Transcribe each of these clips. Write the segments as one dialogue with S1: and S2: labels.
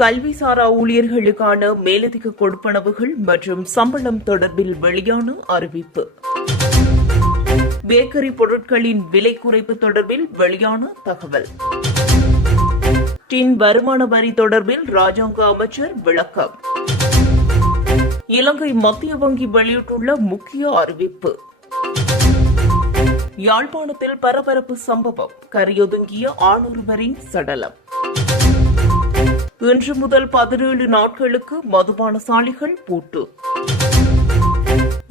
S1: கல்விசாரா ஊழியர்களுக்கான மேலதிக கொடுப்பனவுகள் மற்றும் சம்பளம் தொடர்பில் வெளியான அறிவிப்பு. பேக்கரி பொருட்களின் விலை குறைப்பு தொடர்பில் வெளியான தகவல். டின் வருமான வரி தொடர்பில் ராஜாங்க அமைச்சர் விளக்கம். இலங்கை மத்திய வங்கி வெளியிட்டுள்ள முக்கிய அறிவிப்பு. யாழ்ப்பாணத்தில் பரபரப்பு சம்பவம். கரையொதுங்கிய ஆணொருவரின் சடலம். இன்று முதல் பதினேழு நாட்களுக்கு மதுபான சாலைகள் பூட்டு.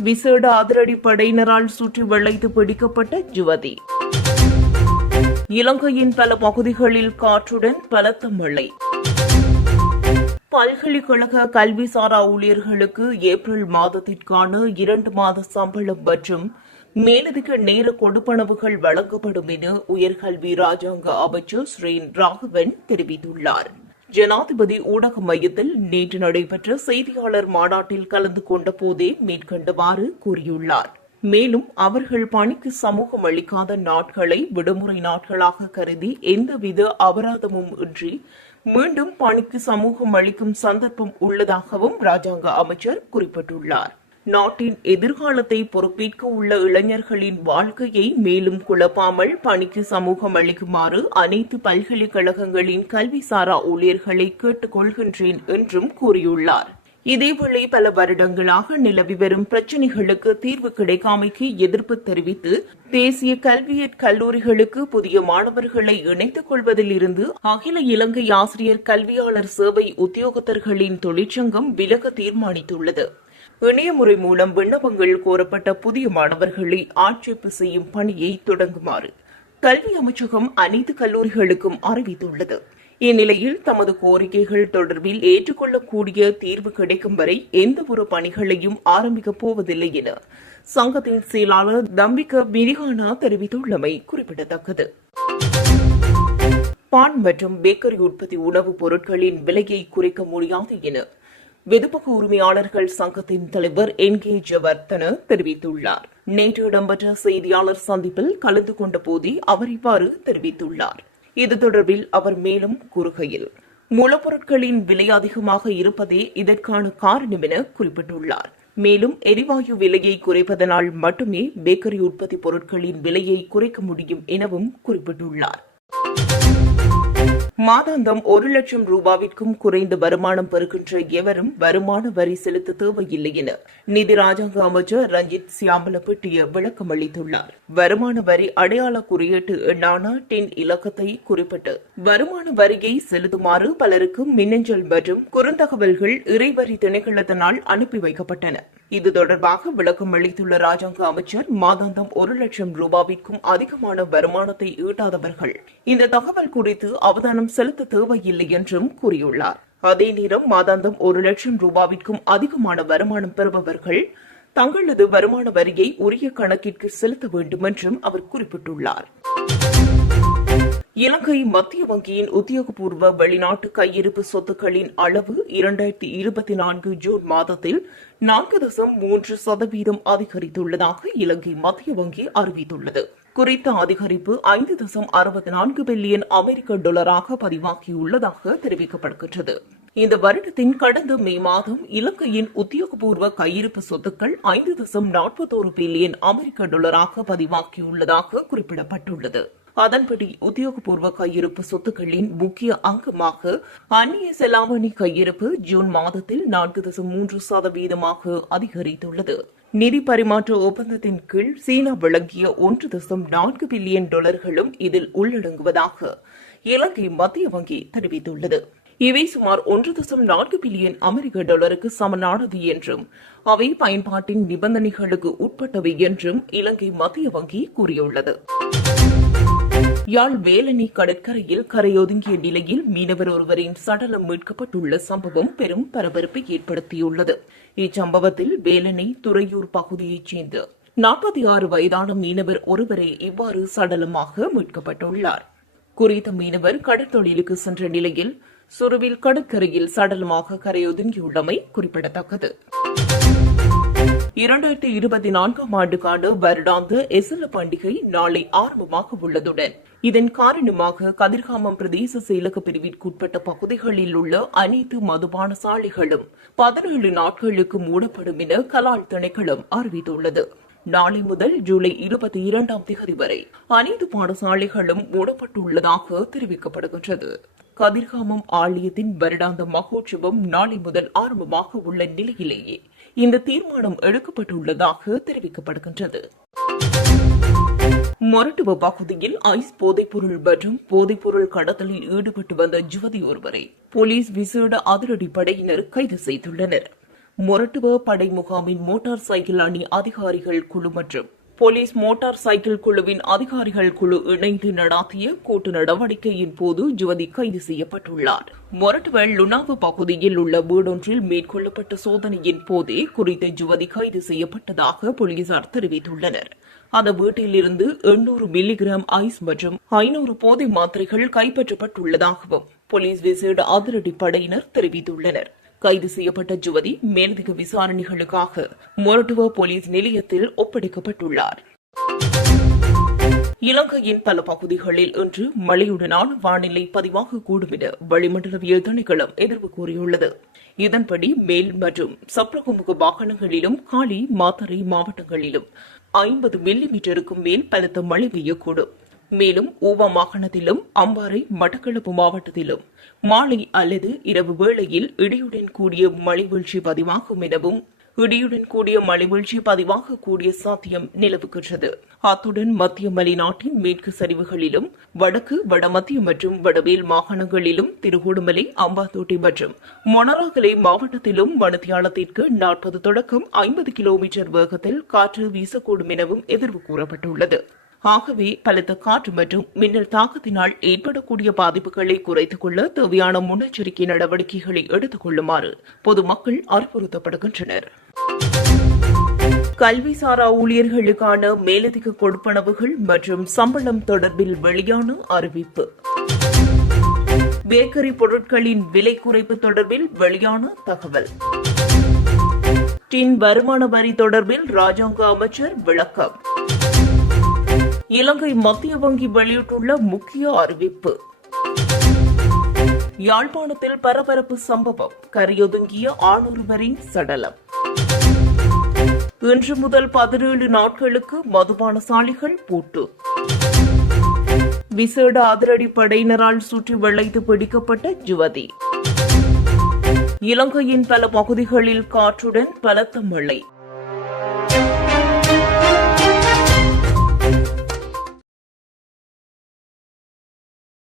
S1: விசேட அதிரடி படையினரால் சுற்றி வளைத்து பிடிக்கப்பட்ட யுவதி. இலங்கையின் பல பகுதிகளில் காற்றுடன் பலத்த மழை. பல்கலைக்கழக கல்விசாரா ஊழியர்களுக்கு ஏப்ரல் மாதத்திற்கான இரண்டு மாத சம்பளம் மற்றும் மேலதிக நேர கொடுப்பனவுகள் வழங்கப்படும் என உயர்கல்வி ராஜாங்க அமைச்சர் ஸ்ரீ ராகவன் தெரிவித்துள்ளார். ஜனாதிபதி ஊடக மையத்தில் நேற்று நடைபெற்ற செய்தியாளர் மாநாட்டில் கலந்து கொண்ட போதே மேற்கண்டவாறு கூறியுள்ளார். மேலும் அவர்கள் பணிக்கு சமூகம் அளிக்காத நாட்களை விடுமுறை நாட்களாக கருதி எந்தவித அபராதமும் இன்றி மீண்டும் பணிக்கு சமூகம் அளிக்கும் சந்தர்ப்பம் உள்ளதாகவும் ராஜாங்க அமைச்சர் குறிப்பிட்டுள்ளார். நாட்டின் எதிர்காலத்தை பொறுப்பேற்க உள்ள இளைஞர்களின் வாழ்க்கையை மேலும் குழப்பாமல் பணிக்கு சமூகம் அளிக்குமாறு அனைத்து பல்கலைக்கழகங்களின் கல்விசாரா ஊழியர்களை கேட்டுக் கொள்கின்றேன் என்றும் கூறியுள்ளார். இதேவேளை பல வருடங்களாக நிலவி வரும் பிரச்சினைகளுக்கு தீர்வு கிடைக்காமைக்கு எதிர்ப்பு தெரிவித்து தேசிய கல்வியற் கல்லூரிகளுக்கு புதிய மாணவர்களை இணைத்துக் கொள்வதில் இருந்து அகில இலங்கை ஆசிரியர் கல்வியாளர் சேவை உத்தியோகத்தர்களின் தொழிற்சங்கம் விலக தீர்மானித்துள்ளது. இணையமுறை மூலம் விண்ணப்பங்கள் கோரப்பட்ட புதிய மாணவர்களை ஆட்சேர்ப்பு செய்யும் பணியை தொடங்குமாறு கல்வி அமைச்சகம் அனைத்து கல்லூரிகளுக்கும் அறிவித்துள்ளது. இந்நிலையில் தமது கோரிக்கைகள் தொடர்பில் ஏற்றுக்கொள்ளக்கூடிய தீர்வு கிடைக்கும் வரை எந்த ஒரு பணிகளையும் ஆரம்பிக்கப் போவதில்லை என சங்கத்தின் செயலாளர் தம்பிக மிரிகானா தெரிவித்துள்ளமை குறிப்பிடத்தக்கது. பான் மற்றும் பேக்கரி உற்பத்தி உணவுப் பொருட்களின் விலையை குறைக்க முடியாது என வெதுப்பக உரிமையாளர்கள் சங்கத்தின் தலைவர் என் கே ஜவர்தன தெரிவித்துள்ளார். நேற்று இடம்பெற்ற செய்தியாளர் சந்திப்பில் கலந்து கொண்ட போதே அவர் இவ்வாறு தெரிவித்துள்ளார். இது தொடர்பில் அவர் மேலும் கூறுகையில் மூலப்பொருட்களின் விலை அதிகமாக இருப்பதே இதற்கான காரணம் என குறிப்பிட்டுள்ளார். மேலும் எரிவாயு விலையை குறைப்பதனால் மட்டுமே பேக்கரி உற்பத்தி பொருட்களின் விலையை குறைக்க முடியும் எனவும் குறிப்பிட்டுள்ளார். மாதாந்தம் ஒரு லட்சம் ரூபாவிற்கும் குறைந்த வருமானம் பெறுகின்ற எவரும் வருமான வரி செலுத்த தேவையில்லை என நிதி ராஜாங்க அமைச்சர் ரஞ்சித் சியாமலப்பட்டிய விளக்கம் அளித்துள்ளார். வருமான வரி அடையாள குறியீட்டு எண்ணான டென் இலக்கத்தை குறிப்பிட்டு வருமான வரியை செலுத்துமாறு பலருக்கு மின்னஞ்சல் மற்றும் குறுந்தகவல்கள் இறைவரி திணைக்களத்தினால் அனுப்பி வைக்கப்பட்டன. இது தொடர்பாக விளக்கம் அளித்துள்ள ராஜாங்க அமைச்சர் மாதாந்தம் ஒரு லட்சம் ரூபாவிற்கும் அதிகமான வருமானத்தை ஈட்டாதவர்கள். இந்த தகவல் குறித்து அவதானம் செலுத்த தேவையில்லை என்றும் கூறியுள்ளார். அதே நேரம் மாதாந்தம் ஒரு லட்சம் ரூபாவிற்கும் அதிகமான வருமானம் பெறுபவர்கள் தங்களது வருமான வரியை உரிய கணக்கிற்கு செலுத்த வேண்டும் என்றும் அவர் குறிப்பிட்டுள்ளார். இலங்கை மத்திய வங்கியின் உத்தியோகபூர்வ வெளிநாட்டு கையிருப்பு சொத்துக்களின் அளவு இரண்டாயிரத்தி இருபத்தி நான்கு ஜூன் மாதத்தில் நான்கு தசம் மூன்று சதவீதம் அதிகரித்துள்ளதாக இலங்கை மத்திய வங்கி அறிவித்துள்ளது. குறித்த அதிகரிப்பு ஐந்து தசம் அறுபத்தி நான்கு பில்லியன் அமெரிக்க டாலராக பதிவாகியுள்ளதாக தெரிவிக்கப்படுகின்றது. இந்த வருடத்தின் கடந்த மே மாதம் இலங்கையின் உத்தியோகபூர்வ கையிருப்பு சொத்துக்கள் ஐந்து தசம் நாற்பத்தோரு பில்லியன் அமெரிக்க டாலராக பதிவாகியுள்ளதாக குறிப்பிடப்பட்டுள்ளது. அதன்படி உத்தியோகபூர்வ கையிருப்பு சொத்துக்களின் முக்கிய அங்கமாக அந்நிய செலாவணி கையிருப்பு ஜூன் மாதத்தில் நான்கு தசம் மூன்று சதவீதமாக அதிகரித்துள்ளது. நிதி பரிமாற்ற ஒப்பந்தத்தின் கீழ் சீனா வழங்கிய ஒன்று தசம் நான்கு பில்லியன் டாலர்களும் இதில் உள்ளடங்குவதாக இலங்கை மத்திய வங்கி தெரிவித்துள்ளது. இவை சுமார் ஒன்று தசம் நான்கு பில்லியன் அமெரிக்க டாலருக்கு சமனானது என்றும் அவை பயன்பாட்டின் நிபந்தனைகளுக்கு உட்பட்டவை என்றும் இலங்கை மத்திய வங்கி கூறியுள்ளது. யாழ் வேலணி கடற்கரையில் கரையொதுங்கிய நிலையில் மீனவர் ஒருவரின் சடலம் மீட்கப்பட்டுள்ள சம்பவம் பெரும் பரபரப்பை ஏற்படுத்தியுள்ளது. இச்சம்பவத்தில் வேலணை துறையூர் பகுதியைச் சேர்ந்த நாற்பத்தி ஆறு வயதான மீனவர் ஒருவரே இவ்வாறு சடலமாக மீட்கப்பட்டுள்ளார். குறித்த மீனவர் கடற்தொழிலுக்கு சென்ற நிலையில் சுருவில் கடற்கரையில் சடலமாக கரையொதுங்கியுள்ளமை குறிப்பிடத்தக்கது. இரண்டாயிரத்தி இருபத்தி நான்காம் ஆண்டுக்கான வருடாந்த எசல பண்டிகை நாளை ஆரம்பமாக உள்ளதுடன் இதன் காரணமாக கதிர்காமம் பிரதேச செயலக பிரிவிற்குட்பட்ட பகுதிகளில் உள்ள அனைத்து மதுபான சாலைகளும் பதினேழு நாட்களுக்கு மூடப்படும் என கலால் திணைக்களம் அறிவித்துள்ளது. நாளை முதல் ஜூலை இருபத்தி இரண்டாம் தேதி வரை அனைத்து பாடசாலைகளும் மூடப்பட்டுள்ளதாக தெரிவிக்கப்படுகின்றது. கதிர்காமம் ஆலயத்தின் வருடாந்த மகோற்சவம் நாளை முதல் ஆரம்பமாக உள்ள நிலையிலேயே இந்த தீர்மானம் எடுக்கப்பட்டுள்ளதாக தெரிவிக்கப்படுகின்றது. மொரட்டுவ பகுதியில் ஐஸ் போதைப்பொருள் மற்றும் போதைப்பொருள் கடத்தலில் ஈடுபட்டு வந்த யுவதி ஒருவரை போலீஸ் விசேட அதிரடி படையினர் கைது செய்துள்ளனர். மொரட்டுவ படை முகாமின் மோட்டார் சைக்கிள் அணி அதிகாரிகள் குழு மற்றும் போலீஸ் மோட்டார் சைக்கிள் குழுவின் அதிகாரிகள் குழு இணைந்து நடாத்திய கூட்டு நடவடிக்கையின் போது ஜுவதி கைது செய்யப்பட்டுள்ளார். மொரட்டுவ லுணாவு பகுதியில் உள்ள வீடொன்றில் மேற்கொள்ளப்பட்ட சோதனையின் போதே குறித்த ஜுவதி கைது செய்யப்பட்டதாக போலீசார் தெரிவித்துள்ளனர். அந்த வீட்டிலிருந்து எண்ணூறு மில்லிகிராம் ஐஸ் மற்றும் ஐநூறு போதை மாத்திரைகள் கைப்பற்றப்பட்டுள்ளதாகவும் போலீஸ் விசேட அதிரடி படையினர் தெரிவித்துள்ளனர். கைது செய்யப்பட்ட ஜுவதி மேலதிக விசாரணைகளுக்காக மொரட்டுவா போலீஸ் நிலையத்தில் ஒப்படைக்கப்பட்டுள்ளார். இலங்கையின் பல பகுதிகளில் இன்று மழையுடனான வானிலை பதிவாகக்கூடும் என வளிமண்டலவியல் திணைக்களம் எதிர்வு கூறியுள்ளது. இதன்படி மேல் மற்றும் சப்ரகமுக வாகனங்களிலும் காலி மாத்தறை மாவட்டங்களிலும் ஐம்பது மில்லி மீட்டருக்கும் மேல் பலத்த மழை பெய்யக்கூடும். மேலும் ஊவா மாகாணத்திலும் அம்பாறை மட்டக்களப்பு மாவட்டத்திலும் மாலை அல்லது இரவு வேளையில் இடியுடன் கூடிய மழைவீழ்ச்சி பதிவாகும் எனவும் இடியுடன் கூடிய மழைவீழ்ச்சி பதிவாகக்கூடிய பதிவாக கூடிய சாத்தியம் நிலவுகின்றது. அத்துடன் மத்திய மலைநாட்டின் மேற்கு சரிவுகளிலும் வடக்கு வடமத்திய மற்றும் வடவேல் மாகாணங்களிலும் திருகோடுமலை அம்பாத்தோட்டை மற்றும் மொனராகலை மாவட்டத்திலும் மணத்தியாலத்திற்கு நாற்பது தொடக்கம் ஐம்பது கிலோமீட்டர் வேகத்தில் காற்று வீசக்கூடும் எனவும் எதிர்வு கூறப்பட்டுள்ளது. ஆகவே பலத்த காற்று மற்றும் மின்னல் தாக்கத்தினால் ஏற்படக்கூடிய பாதிப்புகளை குறைத்துக் கொள்ள தேவையான முன்னெச்சரிக்கை நடவடிக்கைகளை எடுத்துக் கொள்ளுமாறு பொதுமக்கள் அறிவுறுத்தப்படுகின்றனர். கல்விசாரா ஊழியர்களுக்கான மேலதிக கொடுப்பனவுகள் மற்றும் சம்பளம் தொடர்பில் வெளியான அறிவிப்பு. பேக்கரி பொருட்களின் விலை குறைப்பு தொடர்பில் வெளியான தகவல். டின் வருமான வரி தொடர்பில் ராஜாங்க அமைச்சர் விளக்கம். இலங்கை மத்திய வங்கி வெளியிட்டுள்ள முக்கிய அறிவிப்பு. யாழ்ப்பாணத்தில் பரபரப்பு சம்பவம். கரையொதுங்கிய ஆணொருவரின் சடலம். இன்று முதல் பதினேழு நாட்களுக்கு மதுபான சாலைகள் பூட்டு. விசேட அதிரடி படையினரால் சுற்றி வளைத்து பிடிக்கப்பட்ட யுவதி. இலங்கையின் பல பகுதிகளில் காற்றுடன் பலத்த மழை.